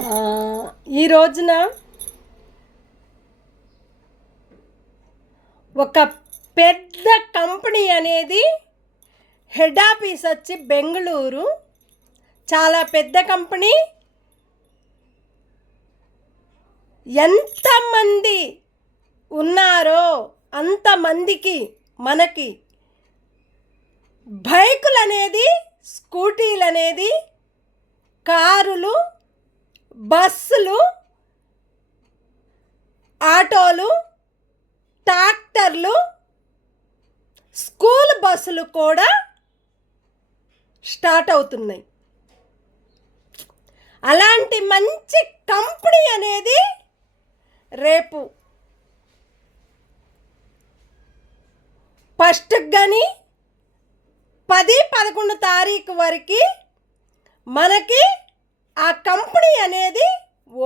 ఈ రోజున ఒక పెద్ద కంపెనీ అనేది హెడ్ ఆఫీస్ వచ్చి బెంగళూరు. చాలా పెద్ద కంపెనీ. ఎంతమంది ఉన్నారో అంతమందికి మనకి బైకులు అనేది, స్కూటీలు అనేది, కారులు, బస్సులు, ఆటోలు, ట్రాక్టర్లు, స్కూల్ బస్సులు కూడా స్టార్ట్ అవుతున్నాయి. అలాంటి మంచి కంపెనీ అనేది రేపు ఫస్ట్ కానీ 10-11 తారీఖు వరకు మనకి ఆ కంపెనీ అనేది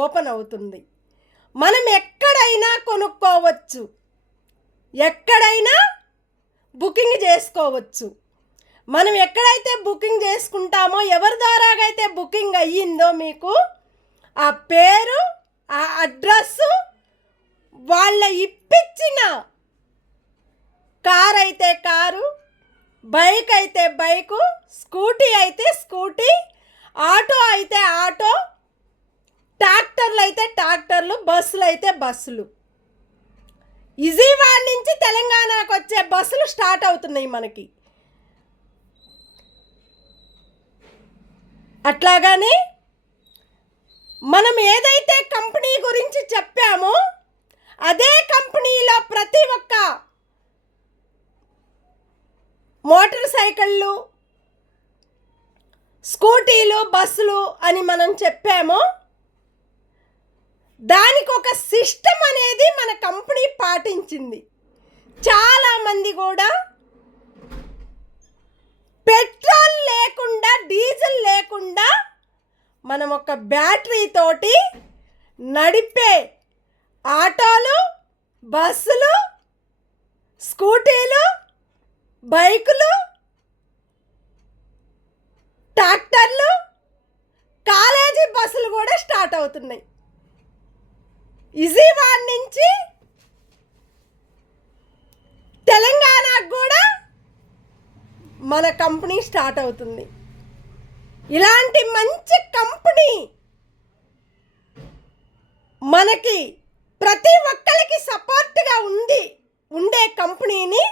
ఓపెన్ అవుతుంది. మనం ఎక్కడైనా కొనుక్కోవచ్చు, ఎక్కడైనా బుకింగ్ చేసుకోవచ్చు. మనం ఎక్కడైతే బుకింగ్ చేసుకుంటామో, ఎవరి ద్వారాగైతే బుకింగ్ అయ్యిందో మీకు ఆ పేరు, ఆ అడ్రస్సు, వాళ్ళ ఇప్పించిన కార్ అయితే కారు, బైక్ అయితే బైకు, స్కూటీ అయితే స్కూటీ, ఆటో అయితే ఆటో, ట్రాక్టర్లు అయితే ట్రాక్టర్లు, బస్సులు అయితే బస్సులు. విజయవాడ నుంచి తెలంగాణకు వచ్చే బస్సులు స్టార్ట్ అవుతున్నాయి మనకి. అట్లాగానే మనం ఏదైతే కంపెనీ గురించి చెప్పామో అదే కంపెనీలో ప్రతి ఒక్క మోటార్ సైకిళ్ళు, స్కూటీలు, బస్సులు అని మనం చెప్పామో దానికి ఒక సిస్టమ్ అనేది మన కంపెనీ పాటించింది. చాలామంది కూడా పెట్రోల్ లేకుండా, డీజిల్ లేకుండా మనం ఒక బ్యాటరీ తోటి నడిపే ఆటోలు, బస్సులు, స్కూటీలు, బైకులు, ట్రాక్టర్లు, కాలేజీ బస్సులు కూడా స్టార్ట్ అవుతున్నాయి. విజయవాడ నుంచి తెలంగాణకు కూడా మన కంపెనీ స్టార్ట్ అవుతుంది. ఇలాంటి మంచి కంపెనీ మనకి ప్రతి ఒక్కరికి సపోర్ట్గా ఉండే కంపెనీని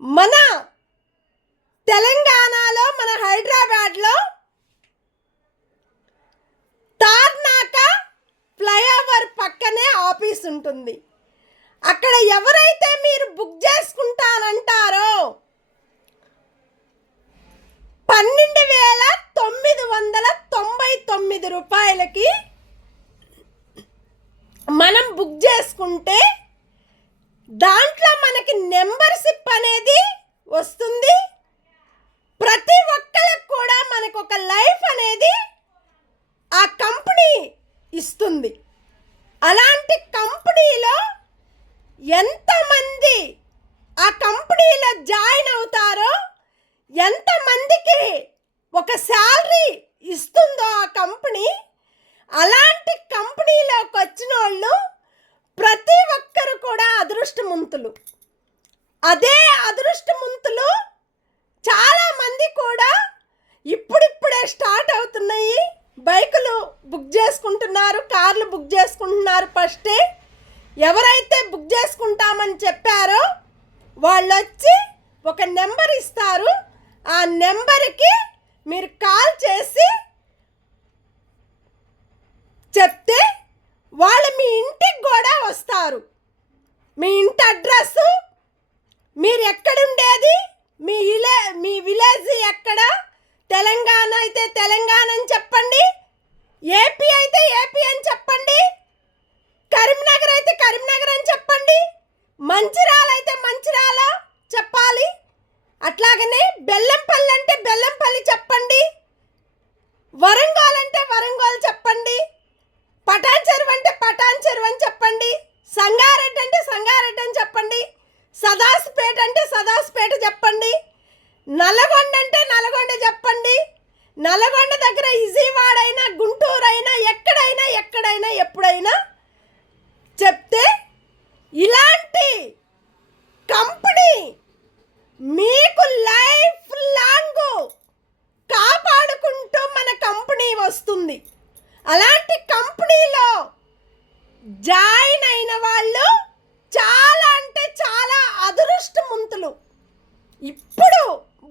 మన తెలంగాణలో, మన హైదరాబాద్లో తార్నాక ఫ్లైఓవర్ పక్కనే ఆఫీస్ ఉంటుంది. అక్కడ ఎవరైతే మీరు బుక్ చేసుకుంటానంటారో 12,999 రూపాయలకి మనం బుక్ చేసుకుంటే దాంట్లో మనకి మెంబర్షిప్ అనేది వస్తుంది. ప్రతి ఒక్కరికి కూడా మనకు ఒక లైఫ్ అనేది ఆ కంపెనీ ఇస్తుంది. అలాంటి కంపెనీలో ఎంతమంది ఆ కంపెనీలో జాయిన్ అవుతారో, ఎంతమందికి ఒక శాలరీ ఇస్తుందో ఆ కంపెనీ, అలాంటి కంపెనీలోకి వచ్చిన వాళ్ళు ప్రతి ఒక్కరు కూడా అదృష్టవంతులు. అదే అదృష్టవంతులు చాలామంది కూడా ఇప్పుడిప్పుడే స్టార్ట్ అవుతున్నాయి. బైకులు బుక్ చేసుకుంటున్నారు, కార్లు బుక్ చేసుకుంటున్నారు. ఫస్టే ఎవరైతే బుక్ చేసుకుంటామని చెప్పారో వాళ్ళు వచ్చి ఒక నెంబర్ ఇస్తారు. ఆ నెంబర్కి మీరు కాల్ చేసి చెప్తే వాళ్ళు మీ ఇంటికి కూడా వస్తారు. మీ ఇంటి అడ్రస్సు, మీరు ఎక్కడుండేది, మీ విలేజ్ ఎక్కడ, తెలంగాణ అయితే తెలంగాణ అని చెప్పండి, ఏపీ అయితే ఏపీ అని చెప్పండి, కరీంనగర్ అయితే కరీంనగర్ అని చెప్పండి, మంచిర్యాల అయితే మంచిర్యాల చెప్పాలి. అట్లాగనే బెల్లంపల్లి అంటే బెల్లంపల్లి చెప్పండి, వరంగల్ అంటే వరంగల్ చెప్పండి, పటాన్ చెరువు అంటే పటాన్ చెరువు అని చెప్పండి, సంగారెడ్డి అంటే సంగారెడ్డి అని చెప్పండి, సదాస్పేట అంటే సదాస్పేట చెప్పండి, నల్గొండ అంటే నల్గొండ చెప్పండి, నల్గొండ దగ్గర విజయవాడ అయినా గుంటూరు అయినా ఎవరైనా చెప్తే ఇలాంటి కంపెనీ మీకు లైఫ్ లాంగ్ కాపాడుకుంటూ మన కంపెనీ వస్తుంది. అలాంటి కంపెనీలో జాయిన్ అయిన వాళ్ళు చాలా అంటే చాలా అదృష్టవంతులు. ఇప్పుడు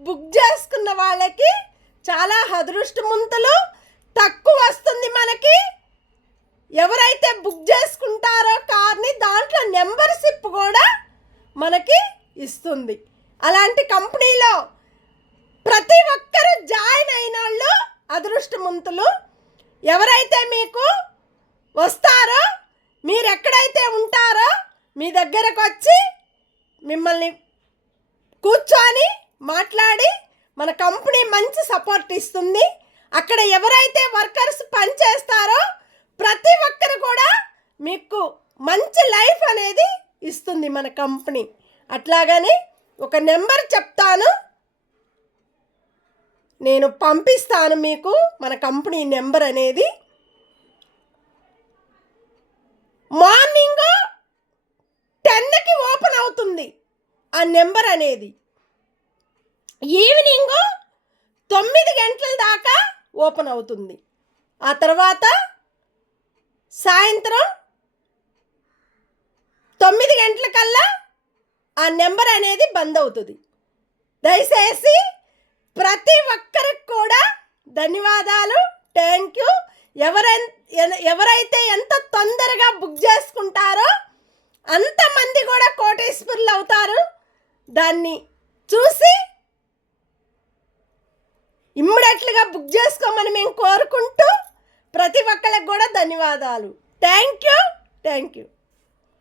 బుక్ చేసుకున్న వాళ్ళకి చాలా అదృష్టవంతులు. తక్కువ వస్తుంది మనకి. ఎవరైతే బుక్ చేసుకుంటారో కార్ని దాంట్లో నెంబర్షిప్ కూడా మనకి ఇస్తుంది. అలాంటి కంపెనీలో ప్రతి ఒక్కరు జాయిన్ అయిన వాళ్ళు అదృష్టవంతులు. ఎవరైతే మీకు వస్తారో, మీరు ఎక్కడైతే ఉంటారో మీ దగ్గరకు వచ్చి మిమ్మల్ని కూర్చొని మాట్లాడి మన కంపెనీ మంచి సపోర్ట్ ఇస్తుంది. అక్కడ ఎవరైతే వర్కర్స్ పనిచేస్తారో ప్రతి ఒక్కరు కూడా మీకు మంచి లైఫ్ అనేది ఇస్తుంది మన కంపెనీ. అట్లాగని ఒక నెంబర్ చెప్తాను, నేను పంపిస్తాను మీకు మన కంపెనీ నెంబర్ అనేది. మార్నింగ్ 10కి ఓపెన్ అవుతుంది ఆ నెంబర్ అనేది. ఈవినింగ్ 9 గంటల దాకా ఓపెన్ అవుతుంది. ఆ తర్వాత సాయంత్రం 9 గంటలకల్లా ఆ నెంబర్ అనేది బంద్ అవుతుంది. దయచేసి ప్రతి ఒక్కరికి కూడా ధన్యవాదాలు, థ్యాంక్ యూ. ఎవరైతే ఎంత తొందరగా బుక్ చేసుకుంటారో అంతమంది కూడా కోటీశ్వరులు అవుతారు. దాన్ని చూసి ఇమ్మీడియట్గా బుక్ చేసుకోమని మేము కోరుకుంటూ ప్రతి ఒక్కరికి కూడా ధన్యవాదాలు. Thank you.